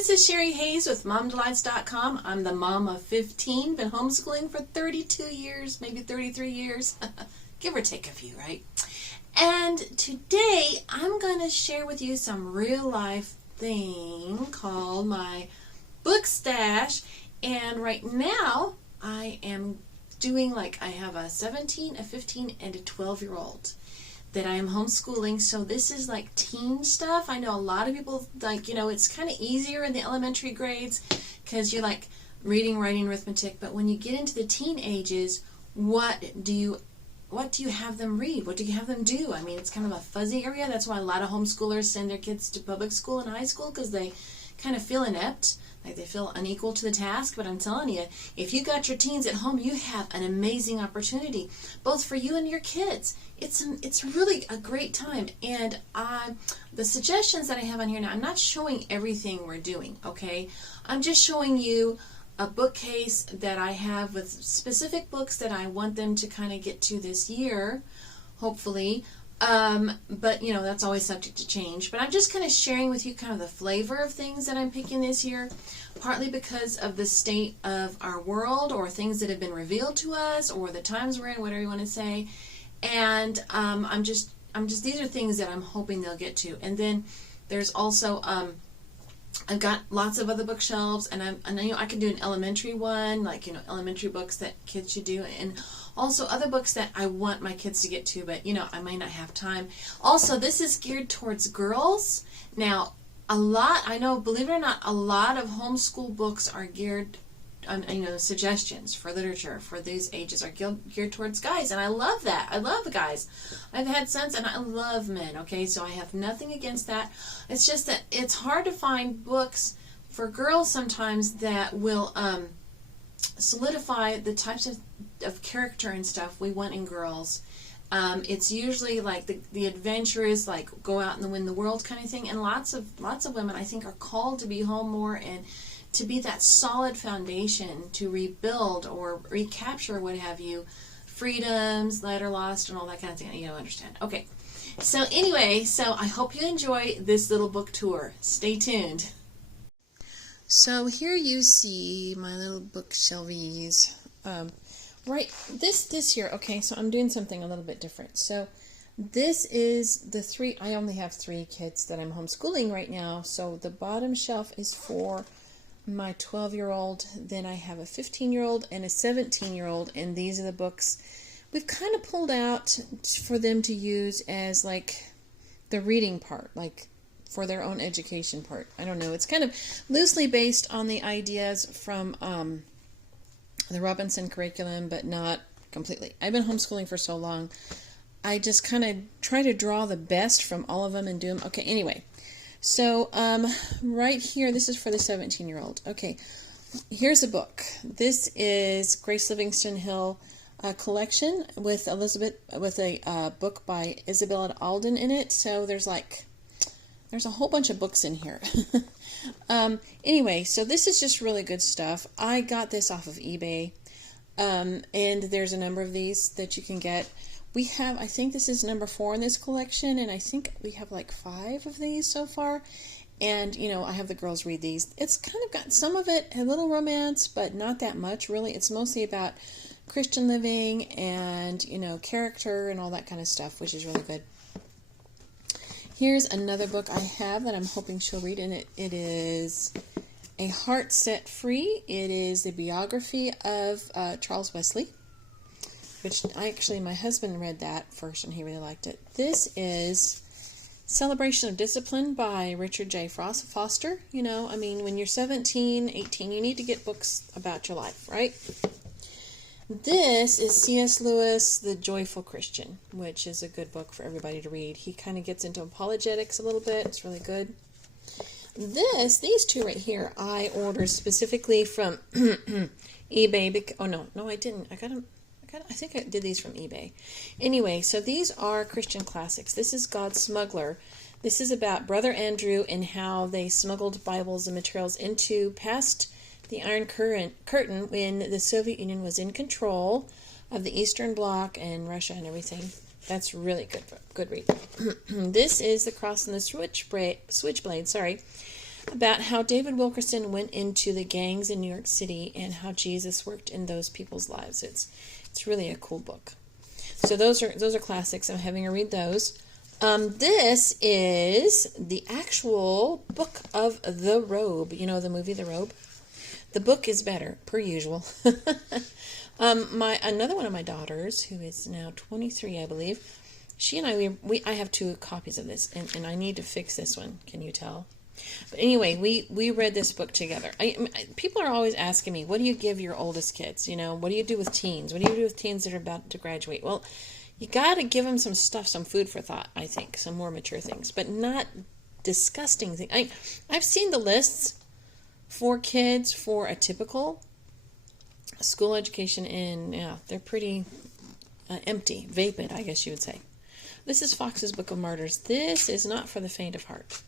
this is Sherry Hayes with MomDelights.com. I'm the mom of 15, been homeschooling for 32 years, maybe 33 years, give or take a few, right? And today I'm going to share with you some real life thing called my book stash. And right now I am doing I have a 17, a 15, and a 12-year-old that I am homeschooling. So this is like teen stuff. I know a lot of people it's kind of easier in the elementary grades because you're like reading, writing, arithmetic. But when you get into the teen ages, what do you have them read? What do you have them do? I mean, it's kind of a fuzzy area. That's why a lot of homeschoolers send their kids to public school and high school, because they kind of feel inept, like they feel unequal to the task. But I'm telling you, if you got your teens at home, you have an amazing opportunity, both for you and your kids. It's really a great time. And the suggestions that I have on here now, I'm not showing everything we're doing, okay? I'm just showing you a bookcase that I have with specific books that I want them to kind of get to this year, hopefully. But that's always subject to change. But I'm just kind of sharing with you kind of the flavor of things that I'm picking this year, partly because of the state of our world, or things that have been revealed to us, or the times we're in, whatever you want to say. And I'm just these are things that I'm hoping they'll get to. And then there's also I've got lots of other bookshelves, and I can do an elementary one, elementary books that kids should do, and also other books that I want my kids to get to, but I may not have time. Also, this is geared towards girls. Now, I know, believe it or not, a lot of homeschool books are geared, suggestions for literature for these ages are geared towards guys, and I love that. I love the guys. I've had sons, and I love men, okay? So I have nothing against that. It's just that it's hard to find books for girls sometimes that will solidify the types of character and stuff we want in girls. It's usually like the adventurous, go out and win the world kind of thing, and lots of women, I think, are called to be home more and to be that solid foundation to rebuild or recapture, what have you, freedoms that are lost and all that kind of thing. You don't understand. Okay. So anyway, I hope you enjoy this little book tour. Stay tuned. So here you see my little bookshelvies. Right, this here, okay, so I'm doing something a little bit different. So this is I only have 3 kids that I'm homeschooling right now. So the bottom shelf is for my 12-year-old, then I have a 15-year-old and a 17-year-old, and these are the books we've kind of pulled out for them to use as the reading part, for their own education part. I don't know, it's kind of loosely based on the ideas from the Robinson curriculum, but not completely. I've been homeschooling for so long, I just kind of try to draw the best from all of them and do them. Okay, anyway. So, right here, this is for the 17-year-old. Okay, here's a book. This is Grace Livingston Hill collection with a book by Isabella Alden in it. So there's a whole bunch of books in here. Anyway, so this is just really good stuff. I got this off of eBay, and there's a number of these that you can get. We have, I think this is number 4 in this collection, and I think we have 5 of these so far. And, I have the girls read these. It's kind of got some of it, a little romance, but not that much, really. It's mostly about Christian living and, character and all that kind of stuff, which is really good. Here's another book I have that I'm hoping she'll read, and it is A Heart Set Free. It is the biography of Charles Wesley, which my husband read that first and he really liked it. This is Celebration of Discipline by Richard J. Foster. When you're 17, 18, you need to get books about your life, right? This is C.S. Lewis, The Joyful Christian, which is a good book for everybody to read. He kind of gets into apologetics a little bit. It's really good. These 2 right here, I ordered specifically from eBay. Oh, no, I didn't. I think I did these from eBay. Anyway, so these are Christian classics. This is God's Smuggler. This is about Brother Andrew and how they smuggled Bibles and materials past the Iron Curtain when the Soviet Union was in control of the Eastern Bloc and Russia and everything. That's really good read. This is The Cross and the Switchblade. about how David Wilkerson went into the gangs in New York City and how Jesus worked in those people's lives. It's really a cool book. So those are classics. I'm having her read those. This is the actual book of The Robe. You know the movie The Robe? The book is better, per usual. Another one of my daughters, who is now 23, I believe, she and I have 2 copies of this, and I need to fix this one. Can you tell? But anyway, we read this book together. People are always asking me, what do you give your oldest kids? You know, what do you do with teens? What do you do with teens that are about to graduate? Well, you got to give them some stuff, some food for thought, I think, some more mature things, but not disgusting things. I've seen the lists for kids for a typical school education, and yeah, they're pretty empty, vapid, I guess you would say. This is Fox's Book of Martyrs. This is not for the faint of heart,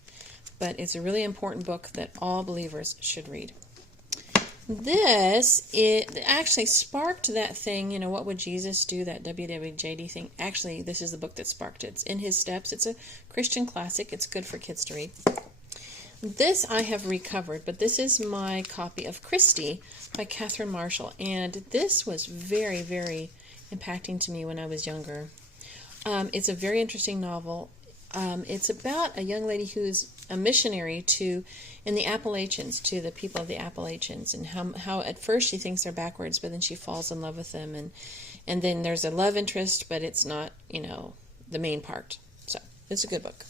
but it's a really important book that all believers should read. It actually sparked that thing, you know, what would Jesus do, that WWJD thing. Actually, this is the book that sparked it. It's In His Steps. It's a Christian classic. It's good for kids to read. This I have recovered, but this is my copy of Christy by Catherine Marshall, and this was very, very impacting to me when I was younger. It's a very interesting novel. It's about a young lady who's a missionary in the Appalachians, to the people of the Appalachians, and how at first she thinks they're backwards, but then she falls in love with them, and then there's a love interest, but it's not, you know, the main part. So it's a good book.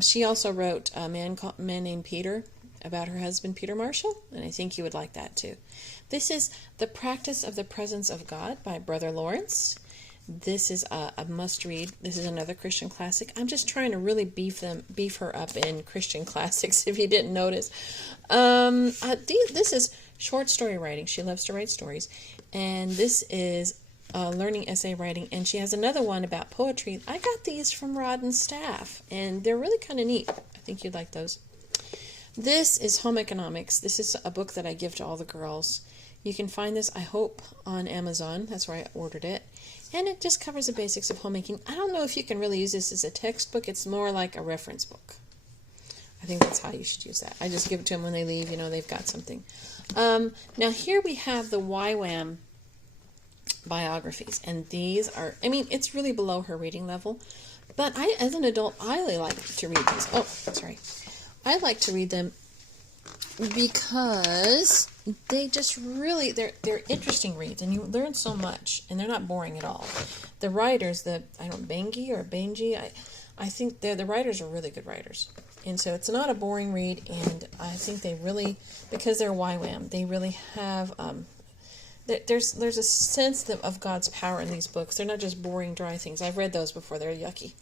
She also wrote a man named Peter, about her husband Peter Marshall, and I think you would like that too. This is The Practice of the Presence of God by Brother Lawrence. This is a must-read. This is another Christian classic. I'm just trying to really beef her up in Christian classics, if you didn't notice. This is short story writing. She loves to write stories. And this is learning essay writing. And she has another one about poetry. I got these from Rod and Staff, and they're really kind of neat. I think you'd like those. This is Home Economics. This is a book that I give to all the girls. You can find this, I hope, on Amazon. That's where I ordered it. And it just covers the basics of homemaking. I don't know if you can really use this as a textbook. It's more like a reference book. I think that's how you should use that. I just give it to them when they leave. You know, they've got something. Now, here we have the YWAM biographies. And these are, I mean, it's really below her reading level. But I, as an adult, I really like to read these. Oh, sorry. I like to read them because they just really, they're interesting reads, and you learn so much, and they're not boring at all. The writers, Bengi, I think the writers are really good writers, and so it's not a boring read, and I think they really, because they're YWAM, they really have, there's a sense of God's power in these books. They're not just boring, dry things. I've read those before. They're yucky.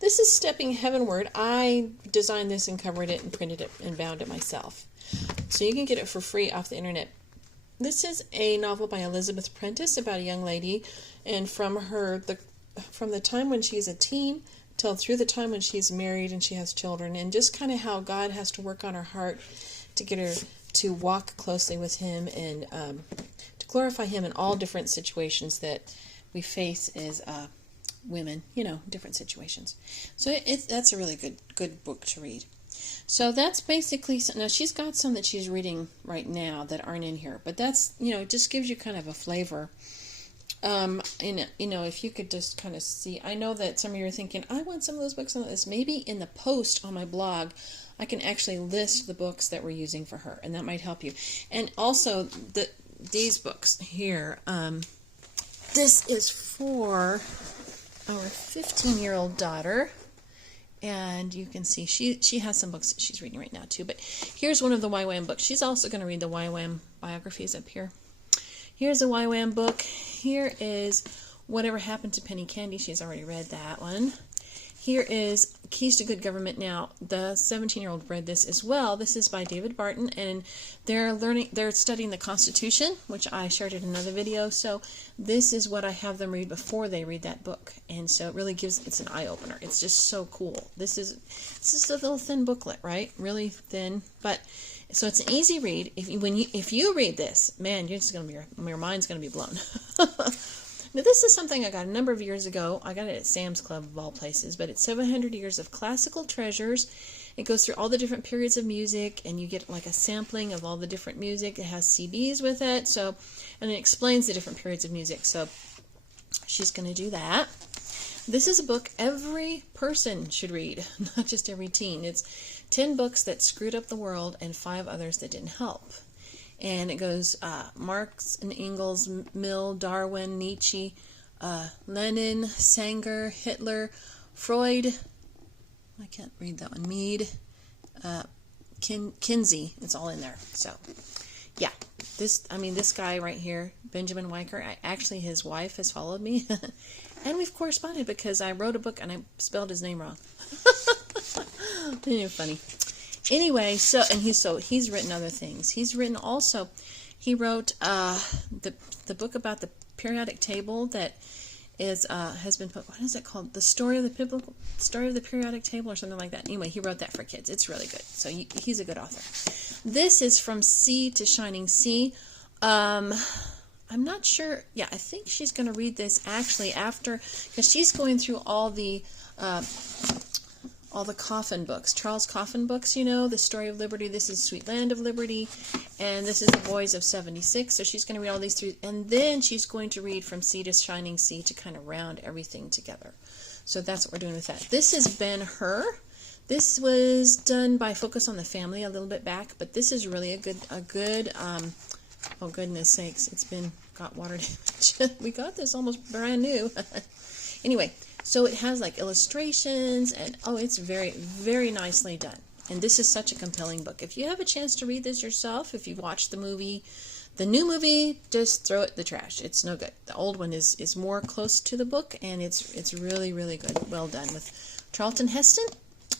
This is Stepping Heavenward. I designed this and covered it and printed it and bound it myself. So you can get it for free off the internet. This is a novel by Elizabeth Prentice about a young lady, and from the time when she's a teen till through the time when she's married and she has children, and just kind of how God has to work on her heart to get her to walk closely with Him and to glorify Him in all different situations that we face as women, you know, different situations. So that's a really good book to read. So that's basically, now she's got some that she's reading right now that aren't in here, but that's, you know, it just gives you kind of a flavor. And, you know, if you could just kind of see, I know that some of you are thinking, I want some of those books on this. Maybe in the post on my blog, I can actually list the books that we're using for her, and that might help you. And also, these books here, this is for our 15-year-old daughter, and you can see she has some books that she's reading right now too. But here's one of the YWAM books. She's also going to read the YWAM biographies up here. Here's a YWAM book. Here is Whatever Happened to Penny Candy. She's already read that one. Here is Keys to Good Government. Now, the 17-year-old read this as well. This is by David Barton, and they're studying the Constitution, which I shared in another video. So this is what I have them read before they read that book. And so it really it's an eye-opener. It's just so cool. This is a little thin booklet, right? Really thin, but so it's an easy read. If you read this, man, you're just gonna be your mind's gonna be blown. Now, this is something I got a number of years ago. I got it at Sam's Club of all places, but it's 700 Years of Classical Treasures. It goes through all the different periods of music, and you get like a sampling of all the different music. It has CDs with it, and it explains the different periods of music. So she's going to do that. This is a book every person should read, not just every teen. It's 10 books that screwed up the world and 5 others that didn't help. And it goes Marx and Engels, Mill, Darwin, Nietzsche, Lenin, Sanger, Hitler, Freud, I can't read that one, Mead, Kinsey, it's all in there. So, yeah, this guy right here, Benjamin Weicker, actually his wife has followed me, and we've corresponded because I wrote a book and I spelled his name wrong. Isn't it funny? Anyway, he's written other things. He wrote the book about the periodic table that has been put. What is it called? The story of the periodic table, or something like that. Anyway, he wrote that for kids. It's really good. So he's a good author. This is From Sea to Shining Sea. I'm not sure. Yeah, I think she's going to read this actually after, because she's going through all the Coffin books, Charles Coffin books, The Story of Liberty, this is Sweet Land of Liberty, and this is The Boys of 76, so she's going to read all these three, and then she's going to read From Sea to Shining Sea to kind of round everything together. So that's what we're doing with that. This has been her. This was done by Focus on the Family a little bit back, but this is really a good, oh goodness sakes, got water damage. We got this almost brand new. Anyway, so it has like illustrations, and it's very, very nicely done. And this is such a compelling book. If you have a chance to read this yourself, if you've watched the new movie, just throw it in the trash. It's no good. The old one is more close to the book, and it's really, really good. Well done with Charlton Heston.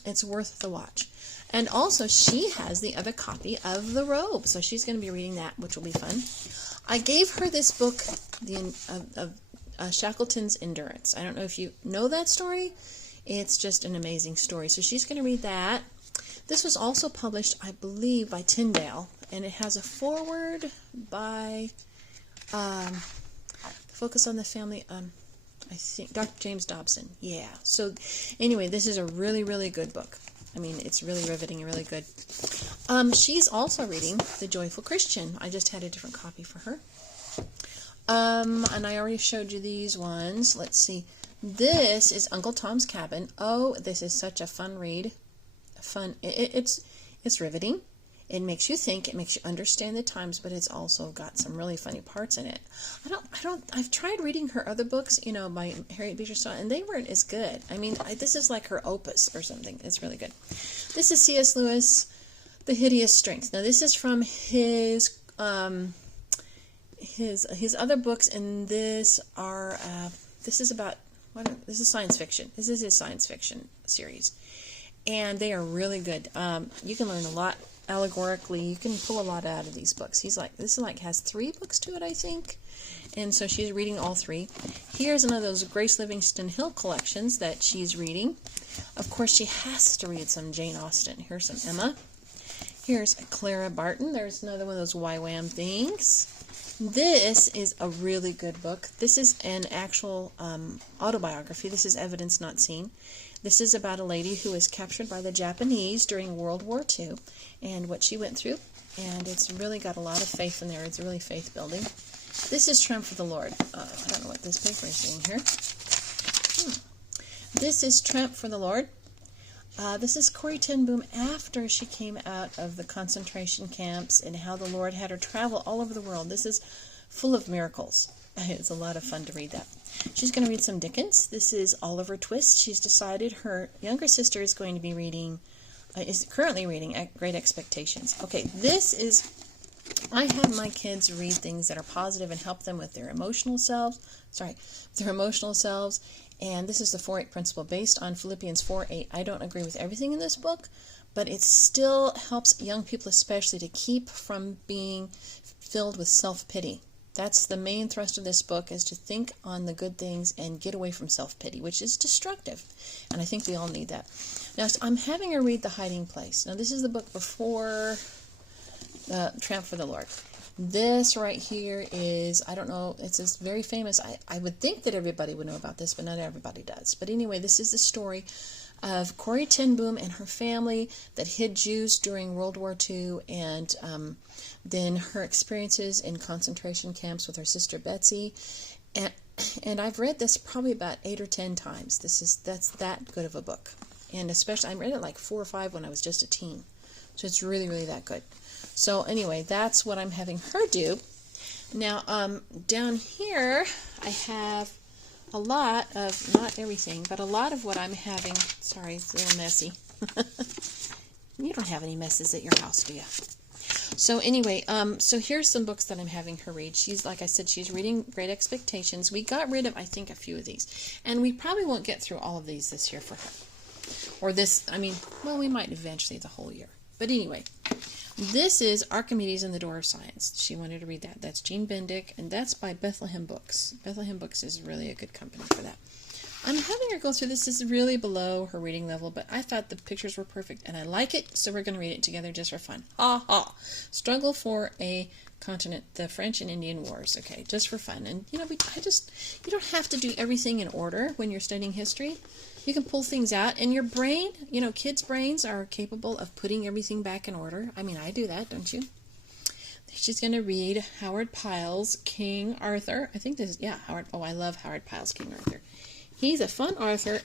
It's worth the watch. And also, she has the other copy of The Robe, so she's going to be reading that, which will be fun. I gave her this book, Shackleton's Endurance. I don't know if you know that story. It's just an amazing story. So she's going to read that. This was also published, I believe, by Tyndale, and it has a foreword by Focus on the Family, I think, Dr. James Dobson. Yeah. So anyway, this is a really, really good book. I mean, it's really riveting and really good. She's also reading The Joyful Christian. I just had a different copy for her. And I already showed you these ones. Let's see. This is Uncle Tom's Cabin. Oh, this is such a fun read. It's riveting. It makes you think. It makes you understand the times, but it's also got some really funny parts in it. I've tried reading her other books, by Harriet Beecher Stowe, and they weren't as good. I mean, this is like her opus or something. It's really good. This is C.S. Lewis, The Hideous Strength. Now, this is from his other books, and this is science fiction. This is his science fiction series, and they are really good. You can learn a lot allegorically. You can pull a lot out of these books. Has 3 books to it, I think, and so she's reading all 3. Here's another of those Grace Livingston Hill collections that she's reading. Of course, she has to read some Jane Austen. Here's some Emma. Here's Clara Barton. There's another one of those YWAM things. This is a really good book. This is an actual autobiography. This is Evidence Not Seen. This is about a lady who was captured by the Japanese during World War II and what she went through. And it's really got a lot of faith in there. It's really faith-building. This is Tramp for the Lord. I don't know what this paper is doing here. This is Tramp for the Lord. This is Corrie ten Boom after she came out of the concentration camps and how the Lord had her travel all over the world. This is full of miracles. It's a lot of fun to read that. She's going to read some Dickens. This is Oliver Twist. She's decided her younger sister is going to be is currently reading Great Expectations. Okay, I have my kids read things that are positive and help them with their emotional selves. And this is the 4-8 principle based on Philippians 4:8. I don't agree with everything in this book, but it still helps young people especially to keep from being filled with self-pity. That's the main thrust of this book, is to think on the good things and get away from self-pity, which is destructive. And I think we all need that. Now, I'm having her read The Hiding Place. Now, this is the book before Tramp for the Lord. This right here is, I don't know, it's this very famous, I would think that everybody would know about this, but not everybody does. But anyway, this is the story of Corrie ten Boom and her family that hid Jews during World War II, and then her experiences in concentration camps with her sister Betsy. And I've read this probably about 8 or 10 times. That's that good of a book. And especially, I read it like 4 or 5 when I was just a teen. So it's really, really that good. So anyway, that's what I'm having her do. Now, down here, I have a lot of, not everything, but a lot of what I'm having. Sorry, it's a little messy. You don't have any messes at your house, do you? So anyway, so here's some books that I'm having her read. She's, like I said, she's reading Great Expectations. We got rid of, I think, a few of these. And we probably won't get through all of these this year for her. Or this, I mean, well, we might eventually the whole year. But anyway, this is Archimedes and the Door of Science. She wanted to read that. That's Jean Bendick, and that's by Bethlehem Books. Bethlehem Books is really a good company for that. I'm having her go through this. This is really below her reading level, but I thought the pictures were perfect, and I like it, so we're going to read it together just for fun. Ha ha! Struggle for a Continent, the French and Indian Wars. Okay, just for fun. And, you know, you don't have to do everything in order when you're studying history. You can pull things out, and your brain, you know, kids' brains are capable of putting everything back in order. I mean, I do that, don't you? She's going to read Howard Pyle's King Arthur. I think this is, yeah, Howard. Oh, I love Howard Pyle's King Arthur. He's a fun author,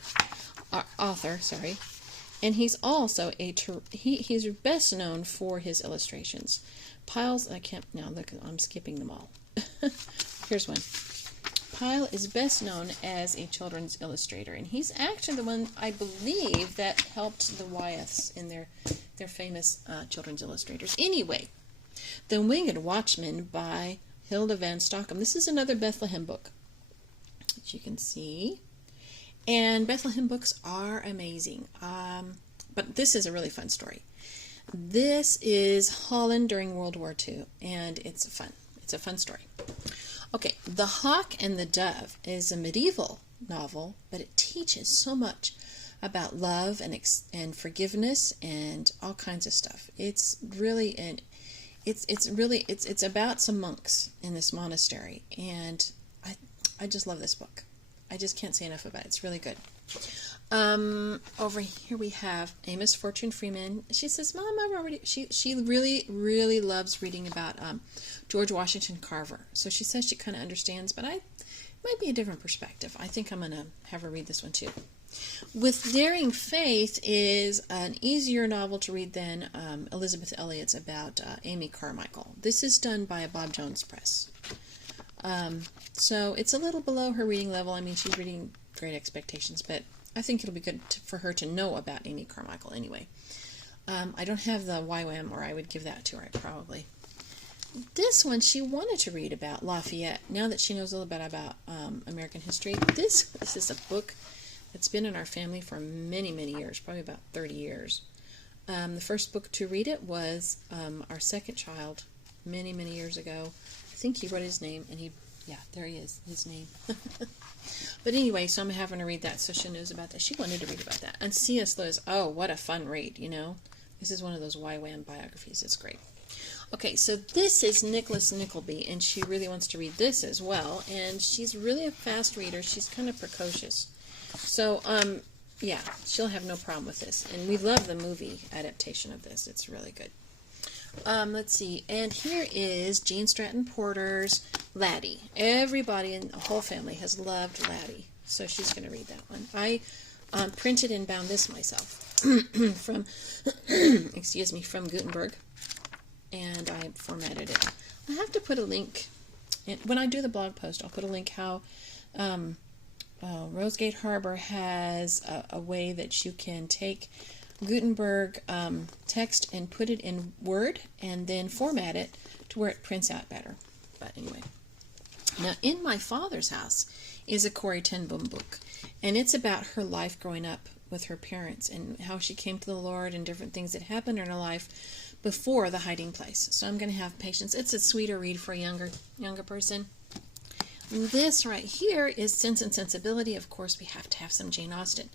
and he's also he's best known for his illustrations. Pyle's, I can't, now look, I'm skipping them all. Here's one. Pyle is best known as a children's illustrator, and he's actually the one, I believe, that helped the Wyeths in their famous children's illustrators. Anyway, The Winged Watchman by Hilda van Stockham. This is another Bethlehem book, as you can see. And Bethlehem books are amazing. But this is a really fun story. This is Holland during World War II, and it's a fun story. Okay, The Hawk and the Dove is a medieval novel, but it teaches so much about love and forgiveness and all kinds of stuff. It's really it's about some monks in this monastery, and I just love this book. I just can't say enough about it. It's really good. Over here we have Amos Fortune Freeman. She says, Mom, I've already... She really, really loves reading about George Washington Carver. So she says she kind of understands, but it might be a different perspective. I think I'm going to have her read this one too. With Daring Faith is an easier novel to read than Elizabeth Elliot's about Amy Carmichael. This is done by a Bob Jones Press. So it's a little below her reading level. I mean, she's reading Great Expectations, but I think it'll be good for her to know about Amy Carmichael anyway. I don't have the YWAM, or I would give that to her, probably. This one, she wanted to read about Lafayette. Now that she knows a little bit about American history, this is a book that's been in our family for many, many years, probably about 30 years. The first book to read it was our second child, many, many years ago. I think he wrote his name, and there he is, his name. But anyway, so I'm having her read that so she knows about that. She wanted to read about that. And C.S. Lewis, oh, what a fun read, you know. This is one of those YWAM biographies. It's great. Okay, so this is Nicholas Nickleby, and she really wants to read this as well. And she's really a fast reader. She's kind of precocious. So, yeah, she'll have no problem with this. And we love the movie adaptation of this. It's really good. Let's see, and here is Jean Stratton Porter's Laddie. Everybody in the whole family has loved Laddie, so she's going to read that one. I printed and bound this myself from, excuse me, from Gutenberg, and I formatted it. I have to put a link, when I do the blog post, I'll put a link how Rosegate Harbor has a way that you can take Gutenberg text and put it in Word and then format it to where it prints out better. But anyway, now in my father's house is a Corrie ten Boom book, and it's about her life growing up with her parents and how she came to the Lord and different things that happened in her life before the hiding place. So I'm going to have patience. It's a sweeter read for a younger person. This right here is Sense and Sensibility. Of course, we have to have some Jane Austen.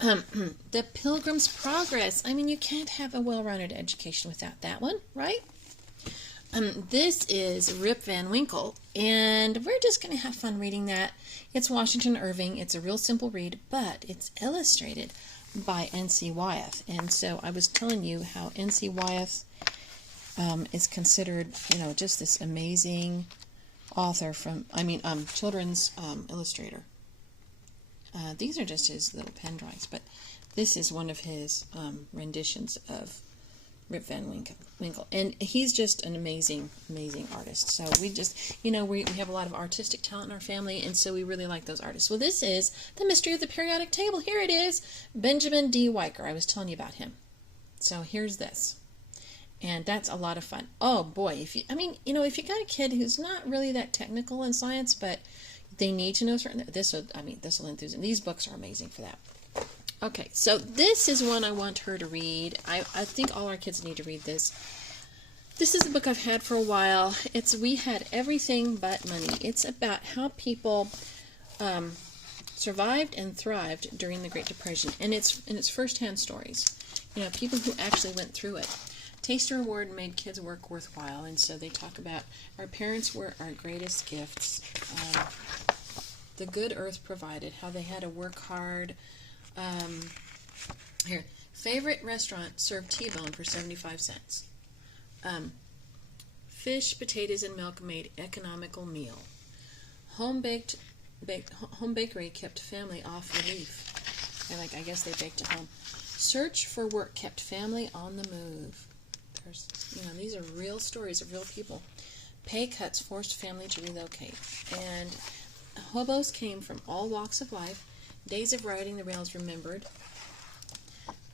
The Pilgrim's Progress. I mean, you can't have a well-rounded education without that one, right? This is Rip Van Winkle, and we're just going to have fun reading that. It's Washington Irving. It's a real simple read, but it's illustrated by N.C. Wyeth. And so I was telling you how N.C. Wyeth is considered, just this amazing author children's illustrator. These are just his little pen drawings, but this is one of his renditions of Rip Van Winkle. And he's just an amazing, amazing artist. So we just, we have a lot of artistic talent in our family, and so we really like those artists. Well, this is The Mystery of the Periodic Table. Here it is. Benjamin D. Weicker. I was telling you about him. So here's this. And that's a lot of fun. Oh boy, if you got a kid who's not really that technical in science, but they need to know certain, this will enthuse them. These books are amazing for that. Okay, so this is one I want her to read. I think all our kids need to read this. This is a book I've had for a while. It's We Had Everything But Money. It's about how people survived and thrived during the Great Depression, and it's first-hand stories. People who actually went through it. Taste Reward made kids' work worthwhile, and so they talk about our parents were our greatest gifts. The good earth provided, how they had to work hard. Here, favorite restaurant served T-bone for 75 cents. Fish, potatoes, and milk made economical meal. Home bakery kept family off relief. I guess they baked at home. Search for work kept family on the move. These are real stories of real people. Pay cuts forced family to relocate. And hobos came from all walks of life. Days of riding the rails remembered.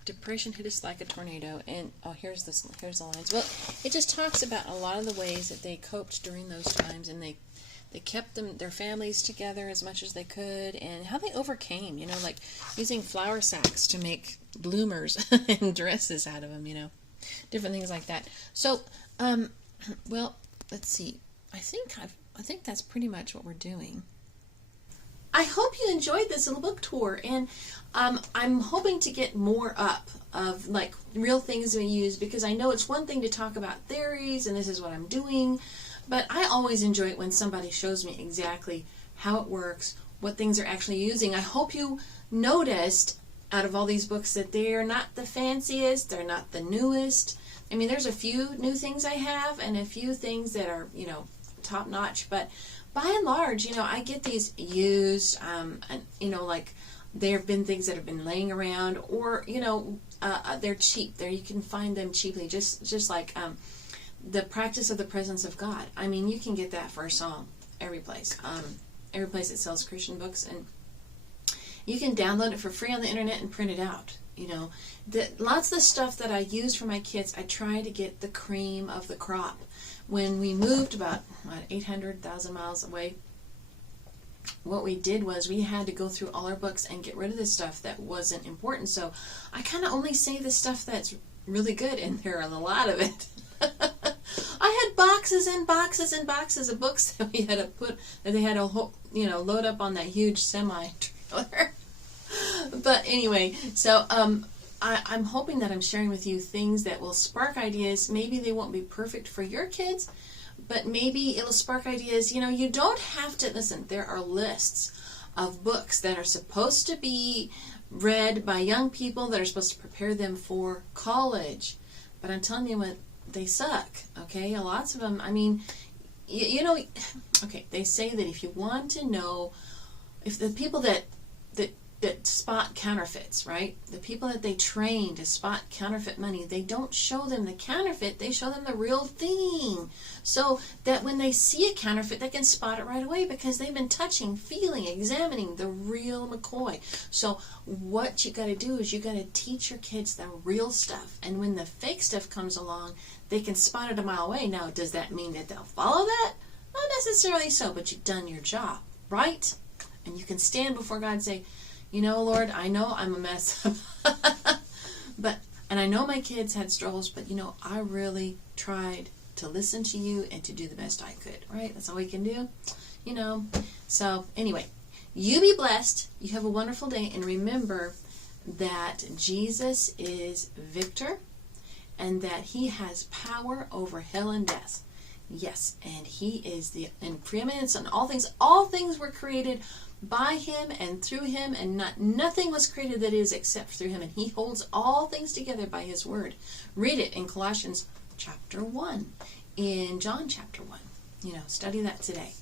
Depression hit us like a tornado. And here's the lines. Well, it just talks about a lot of the ways that they coped during those times, and they kept their families together as much as they could, and how they overcame. Like using flour sacks to make bloomers and dresses out of them. Different things like that. So, well, let's see. I think that's pretty much what we're doing. I hope you enjoyed this little book tour, and I'm hoping to get more up of real things we use, because I know it's one thing to talk about theories and this is what I'm doing, but I always enjoy it when somebody shows me exactly how it works, what things they're actually using. I hope you noticed out of all these books that they're not the fanciest, they're not the newest. There's a few new things I have and a few things that are, top notch, but by and large, I get these used, and, there have been things that have been laying around, or, they're cheap. There you can find them cheaply, just like the practice of the presence of God. You can get that for a song every place that sells Christian books, and you can download it for free on the internet and print it out. Lots of the stuff that I use for my kids, I try to get the cream of the crop. When we moved about 800,000 miles away, what we did was we had to go through all our books and get rid of the stuff that wasn't important. So I kind of only say the stuff that's really good, and there are a lot of it. I had boxes and boxes and boxes of books that we had to they had to load up on that huge semi-trailer. But anyway, so I'm hoping that I'm sharing with you things that will spark ideas. Maybe they won't be perfect for your kids, but maybe it'll spark ideas. You don't have to, listen, there are lists of books that are supposed to be read by young people that are supposed to prepare them for college. But I'm telling you what, they suck, okay? Lots of them, okay, they say that if you want to know, if the people that spot counterfeits, right? The people that they train to spot counterfeit money, they don't show them the counterfeit, they show them the real thing. So that when they see a counterfeit, they can spot it right away because they've been touching, feeling, examining the real McCoy. So what you got to do is you got to teach your kids the real stuff. And when the fake stuff comes along, they can spot it a mile away. Now, does that mean that they'll follow that? Not necessarily so, but you've done your job, right? And you can stand before God and say, Lord, I know I'm a mess. And I know my kids had struggles, but I really tried to listen to you and to do the best I could, right? That's all we can do, So anyway, you be blessed. You have a wonderful day. And remember that Jesus is victor and that he has power over hell and death. Yes, and he is the in preeminence on all things. All things were created by him and through him, and nothing was created that is except through him. And he holds all things together by his word. Read it in Colossians chapter 1, in John chapter 1. Study that today.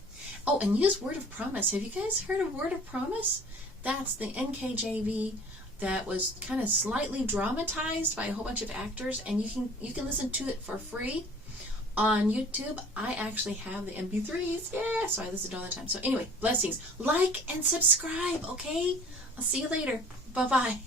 Oh, and use word of promise. Have you guys heard of word of promise? That's the NKJV that was kind of slightly dramatized by a whole bunch of actors, and you can listen to it for free on YouTube. I actually have the MP3s. Yeah, so I listen all the time. So anyway, blessings. Like and subscribe, okay? I'll see you later. Bye-bye.